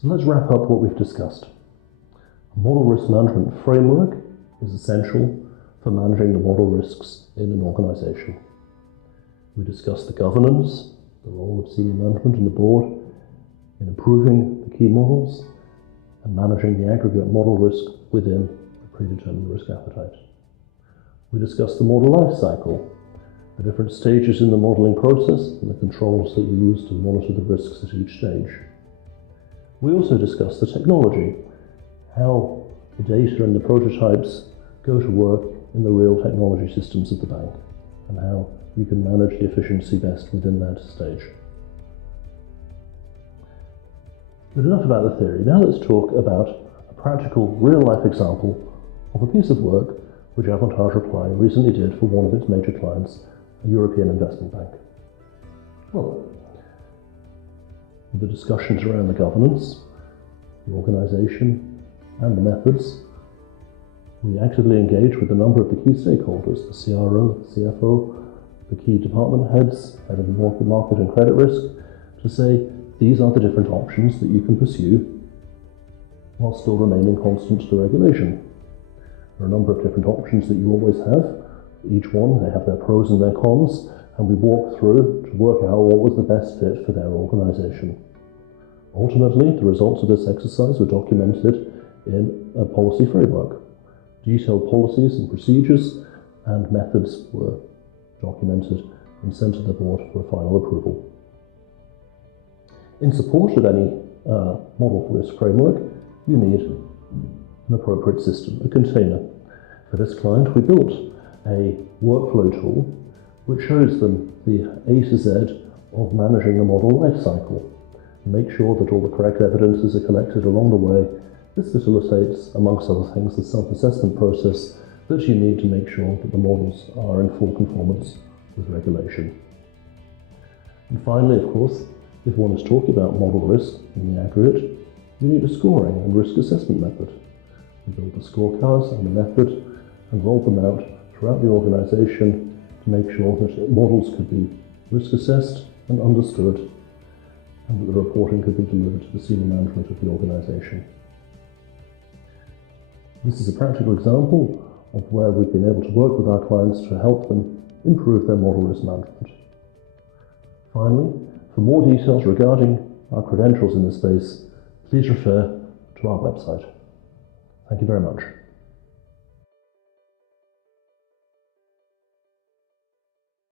So let's wrap up what we've discussed. A model risk management framework is essential for managing the model risks in an organisation. We discussed the governance, the role of senior management and the board in improving the key models and managing the aggregate model risk within the predetermined risk appetite. We discussed the model life cycle, the different stages in the modelling process and the controls that you use to monitor the risks at each stage. We also discussed the technology, how the data and the prototypes go to work in the real technology systems of the bank, and how you can manage the efficiency best within that stage. But enough about the theory. Now let's talk about a practical, real-life example of a piece of work which Avantage Reply recently did for one of its major clients, a European investment bank. Well, the discussions around the governance, the organisation, and the methods, we actively engage with a number of the key stakeholders, the CRO, the CFO, the key department heads, head of market and credit risk, to say these are the different options that you can pursue while still remaining constant to the regulation. There are a number of different options that you always have. Each one, they have their pros and their cons, and we walk through to work out what was the best fit for their organisation. Ultimately, the results of this exercise were documented in a policy framework. Detailed policies and procedures and methods were documented and sent to the board for a final approval. In support of any model for risk framework, you need an appropriate system, a container. For this client, we built a workflow tool which shows them the A to Z of managing the model life cycle. Make sure that all the correct evidences are collected along the way. This facilitates, amongst other things, the self-assessment process that you need to make sure that the models are in full conformance with regulation. And finally, of course, if one is talking about model risk in the aggregate, you need a scoring and risk assessment method. We build the scorecards and the method and roll them out throughout the organisation to make sure that models could be risk assessed and understood, and that the reporting could be delivered to the senior management of the organisation. This is a practical example of where we've been able to work with our clients to help them improve their model risk management. Finally, for more details regarding our credentials in this space, please refer to our website. Thank you very much.